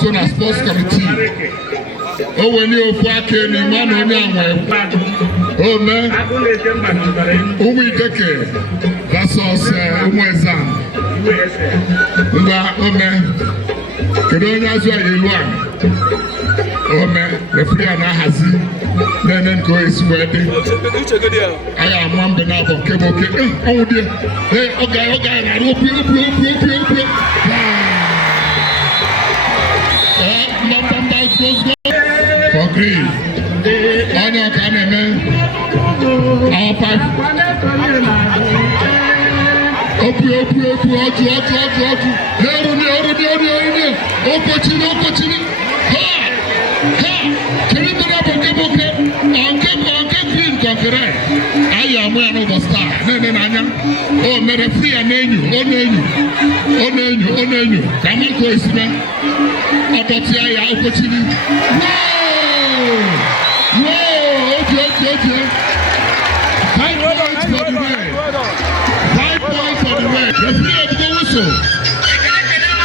So na sports committee. Oh, when you fuck any man on oh man, we take it. That's us. Oh man, oh man, the free and hazy. Then go is wedding. I am one banana of cable. Oh dear. Hey, okay, I hope you. For green. On your camera, our five. I am one of the star. Oh, mere free and you. Come on, go is man. Okay. 5 points for the way. 5 points for the way. The free of the whistle.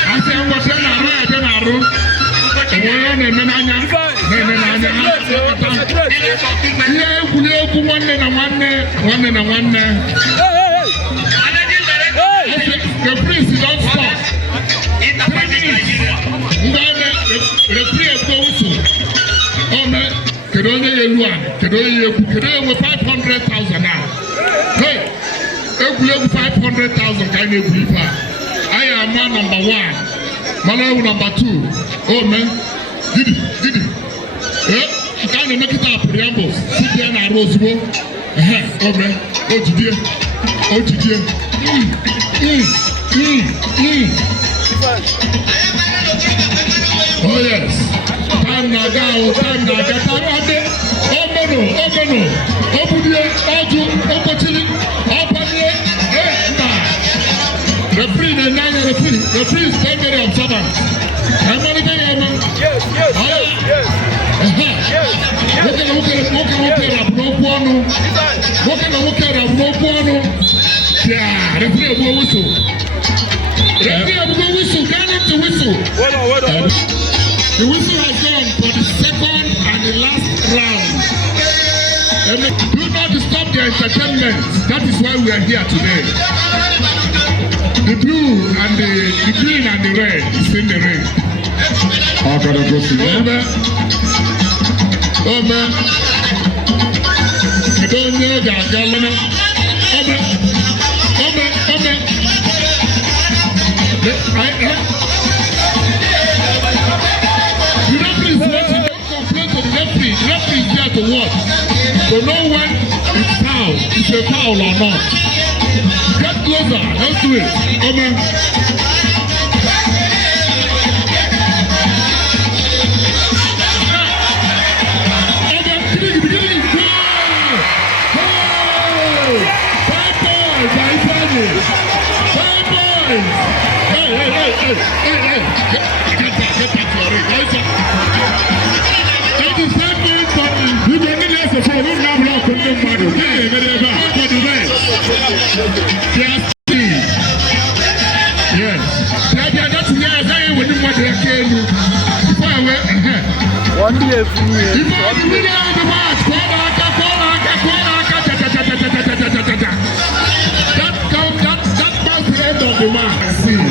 I say, I'm going to run. The priest don't stop. The free of the whistle. Oh man, Kedoye with 500,000 now. Hey, if 500,000 can you believe her? I am man number 1. Man number 2. Oh man, did it? You can't make it up, preambles. Sit there and Rosebo. Oh man, oh dear. Oh yes. Time naga. The free is very observant. I'm going to tell you, yes. Yeah, the free will whistle. The free will whistle. The whistle has gone for the second and the last round. Do not disturb the entertainment. That is why we are here today. The blue and the green and the red is in the ring. How can I go to them? Over. I don't know that Galana. The referee is watching. Don't complain to the referee. The referee is there to watch. So know when it's a foul or not. Get closer. Let's do it. Amen. That bounce the end of the match.